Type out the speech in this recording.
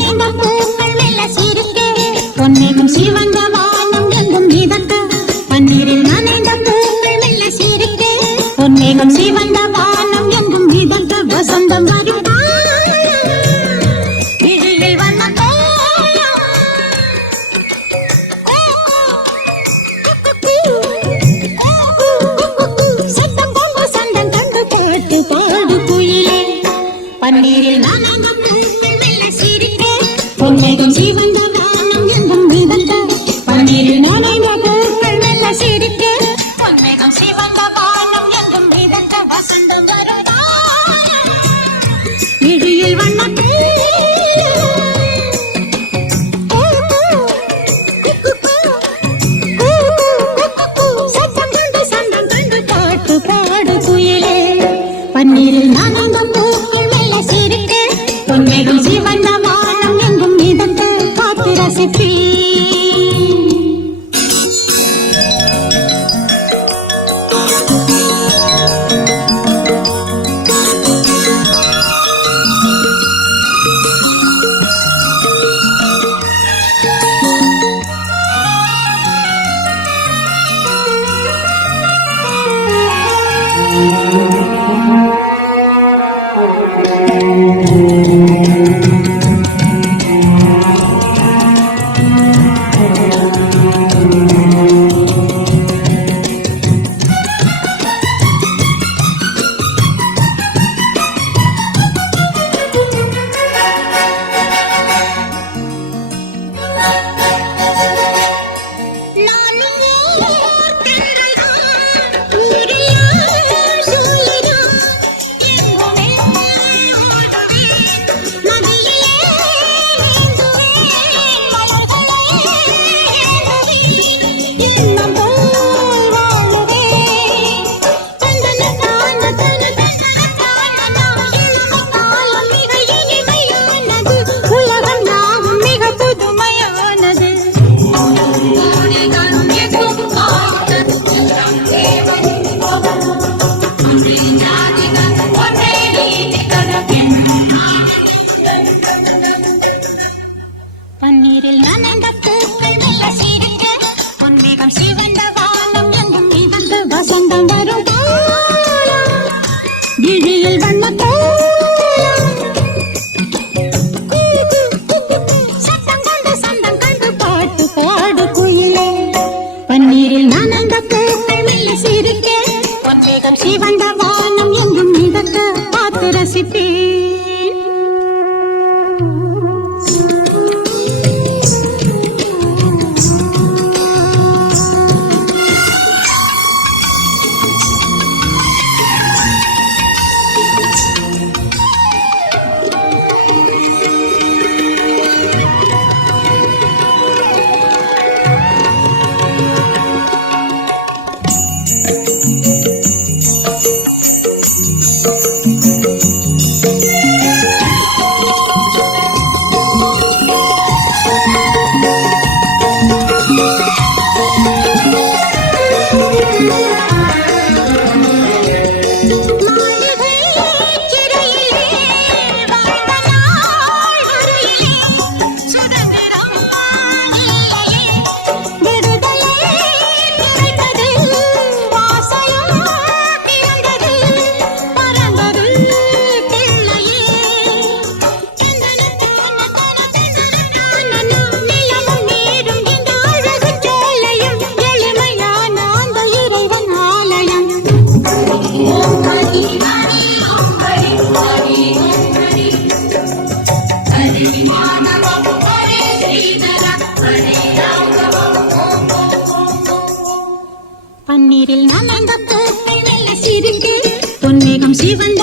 நனைந்த பூக்கள் மெல்ல சிரிக்க பொன்னேகம் சிவந்த வானம் எங்கும் மிதக்க பன்னீரில் நனைந்த பூக்கள் மெல்ல சிரிக்க பொன்னேகம் சிவந்த வானம் எங்கும் மிதக்க வசந்தம் வரும் விழியில் வண்ண சத்தம் கொம்பு சந்தம் கண்டு பாட்டு பாடு குயிலே பன்னீரில் நனைந்த பூக்கள் மெல்ல சிரிக்க பொன்னேகம் சிவந்த வானம் எங்கும் மிதக்க பன்னீரில் நனைந்த பூக்கள் மெல்ல சிரிக்க பொன்னேகம் சிவந்த வானம் எங்கும் மிதக்க வசந்தம் வரும் விழியில் வண்ண சத்தம் கண்டு சந்தம் கண்டு பாட்டு பாடு குயிலே பன்னீரில் நனைந்த பூக்கள் மெல்ல சிரிக்க பொன்னேகம் சிவந்த வானம் எங்கும் மிதக்க காத்து ரசிப்பீ பன்னீரில் நனைந்த பூக்கள் மெல்ல சிரிக்க பொன்னேகம் சிவந்த வானம் எங்கும் மிதக்க வசந்தம் வரும் விழியில் வண்ண சத்தம் கண்டு சந்தம் கண்டு பாட்டு பாடு குயிலே பன்னீரில் நனைந்த பூக்கள் மெல்ல சிரிக்க பொன்னேகம் சிவந்த வானம் எங்கும் மிதக்க பார்த்து ரசிப்பீ பன்னீரில் நனைந்த பூக்கள் மெல்ல சிரிக்க பொன்னேகம் சிவந்த